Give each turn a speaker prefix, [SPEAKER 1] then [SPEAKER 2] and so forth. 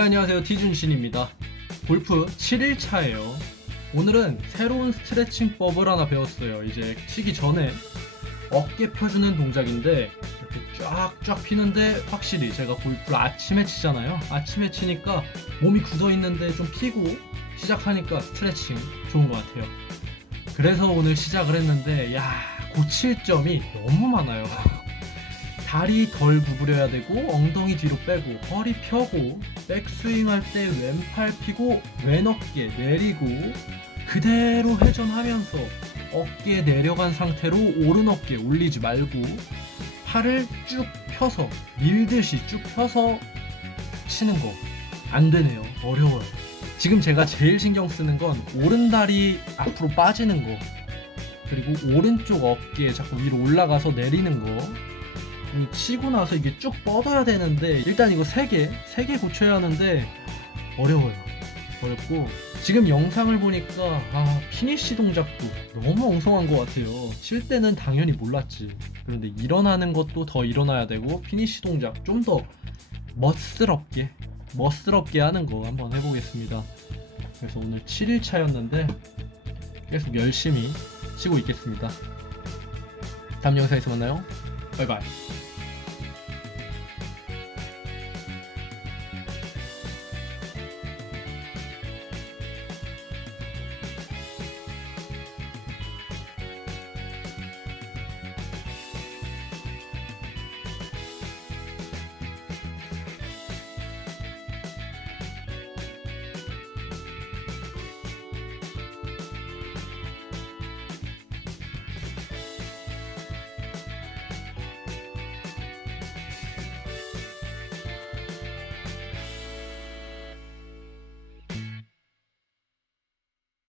[SPEAKER 1] 안녕하세요. 티준신입니다. 골프 7일차예요. 오늘은 새로운 스트레칭법을 하나 배웠어요. 이제 치기 전에 어깨 펴주는 동작인데 이렇게 쫙쫙 피는데 확실히 제가 골프를 아침에 치잖아요. 아침에 치니까 몸이 굳어있는데 좀 피고 시작하니까 스트레칭 좋은 것 같아요. 그래서 오늘 시작을 했는데 야 고칠 점이 너무 많아요 다리 덜 구부려야 되고 엉덩이 뒤로 빼고 허리 펴고 백스윙 할 때 왼팔 피고 왼 어깨 내리고 그대로 회전하면서 어깨 내려간 상태로 오른 어깨 올리지 말고 팔을 쭉 펴서 밀듯이 쭉 펴서 치는 거 안 되네요. 어려워요. 지금 제가 제일 신경 쓰는 건 오른 다리 앞으로 빠지는 거 그리고 오른쪽 어깨 자꾸 위로 올라가서 내리는 거 음, 치고 나서 이게 쭉 뻗어야 되는데 일단 이거 세 개, 세개 고쳐야 하는데 어려워요. 어렵고 지금 영상을 보니까 아 피니시 동작도 너무 엉성한 것 같아요. 칠 때는 당연히 몰랐지. 그런데 일어나는 것도 더 일어나야 되고 피니시 동작 좀 더 멋스럽게 멋스럽게 하는 거 한번 해보겠습니다. 그래서 오늘 7일차였는데 계속 열심히 치고 있겠습니다. 다음 영상에서 만나요. 바이바이.